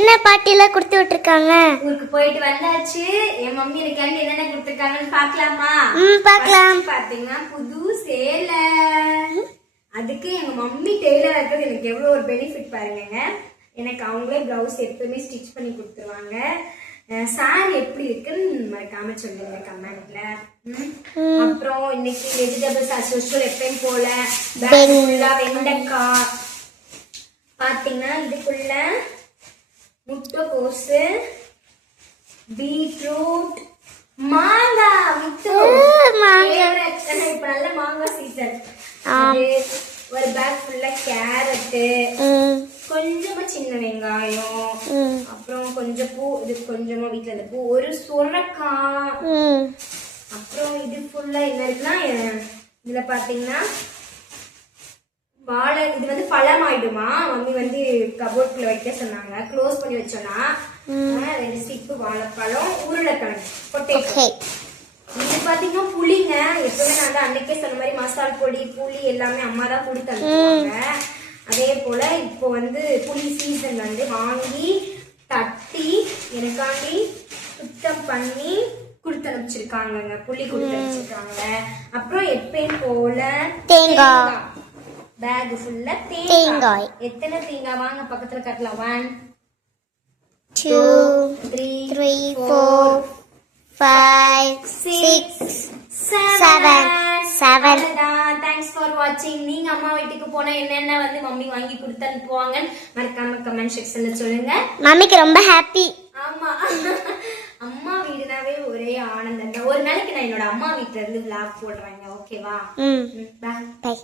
என்ன பாட்டில கொடுத்து விட்டுருக்காங்க? ஊருக்கு போயிட்டு வந்தாச்சு. என் மம்மி எனக்கு என்னென்ன கொடுத்துருக்காங்கன்னு பார்க்கலாமா? பார்க்கலாம். பாத்தீங்கன்னா புது சேலை. அதுக்கு எங்க மம்மி டெய்லரா இருக்கிறது எனக்கு எவ்வளவு ஒரு பெனிஃபிட் பாருங்க. எனக்கு அவங்களே பிளவுஸ் எப்பவுமே ஸ்டிச் பண்ணி கொடுத்துருவாங்க. சாரி எப்படி இருக்குன்னு மறக்காம சொல்லுங்க கமெண்ட்ல. அப்புறம் இன்னைக்கு வெஜிடபிள்ஸ் அஸ் யூசுவல் எப்பயும் போல வெண்டைக்காய் பாத்தீங்கன்னா இதுக்குள்ள முட்டைக்கோஸ், பீட்ரூட், மாங்காய் இப்ப நல்ல மாங்காய் சீசன். ஒரு பேக் ஃபுல்லா கேரட்டு, கொஞ்சமா சின்ன வெங்காயம், அப்புறம் கொஞ்சம் பூ, இது கொஞ்சமா வீட்டுல இருந்த பூ, ஒரு சுரக்காய், அப்புறம் இது ஃபுல்லா என்ன இருக்குன்னா இதுல பாத்தீங்கன்னா வாழை. இது வந்து பழம் ஆயிடுமா, மம்மி வந்து கபோர்ட்ல வைக்க சொன்னாங்க. க்ளோஸ் பண்ணி வச்சோம்னா 2 ஸ்டிக் வாழைப்பழம், உருளைக்கிழங்கு, பொட்டேட்டோ. இது பாத்தீங்கன்னா புளிங்க. எப்பவுமே நான் தான் அன்னைக்கே சொன்ன மாதிரி மசால் பொடி, புளி எல்லாமே அம்மா தான் கொடுத்து அனுப்புவாங்க. அதே போல இப்போ வந்து புளி சீசன் வந்து வாங்கி தட்டி எனக்காண்டி சுத்தம் பண்ணி கொடுத்து அனுப்பிச்சிருக்காங்க. புளி கொடுத்து அனுப்பிச்சிருக்காங்க. அப்புறம் எப்பயும் போல தேங்காய் பேக் ஃபுல்லா தேங்காய். எத்தனை தேங்காய் வாங்க பக்கத்துல கட்டலாம். 1 2 3 4 5 6 7. தேங்க்ஸ் ஃபார் வாட்சிங். நீங்க அம்மா வீட்டுக்கு போனா என்னென்ன வந்து மம்மி வாங்கி கொடுத்து அனுப்புவாங்க மறக்காம கமெண்ட் செக்ஷன்ல சொல்லுங்க. மம்மிக்கு ரொம்ப ஹாப்பி. ஆமா, அம்மா வீடுனாவே ஒரே ஆனந்தம் தான். ஒரு நாளைக்கு நான் என்னோட அம்மா வீட்டுல இருந்து vlog போடுறேங்க. ஓகேவா? பை.